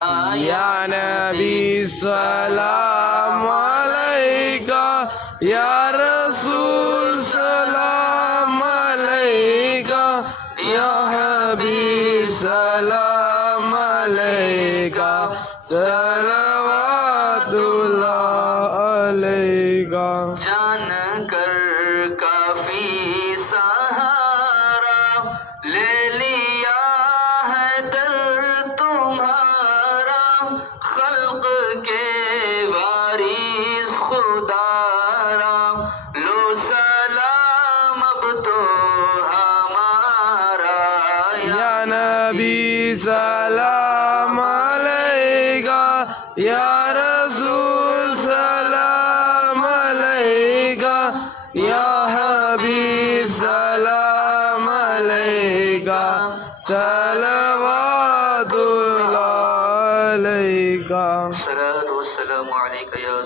یا نبی سلام علیکہ، یا رسول سلام علیکہ، یا حبیب سلام علیکہ، صلوات اللہ علیکہ۔ جان کر کافی سہارا لے لیا ہے در تمہارا، خلق کے وارث خدارا، لو سلام اب تو ہمارا۔ یا نبی سلام علیکہ، یا رسول سلام علیکہ، یا حبیب سلام علیکہ، صلوات اللہ علیکہ۔ الصلاۃ والسلام علیکہ یا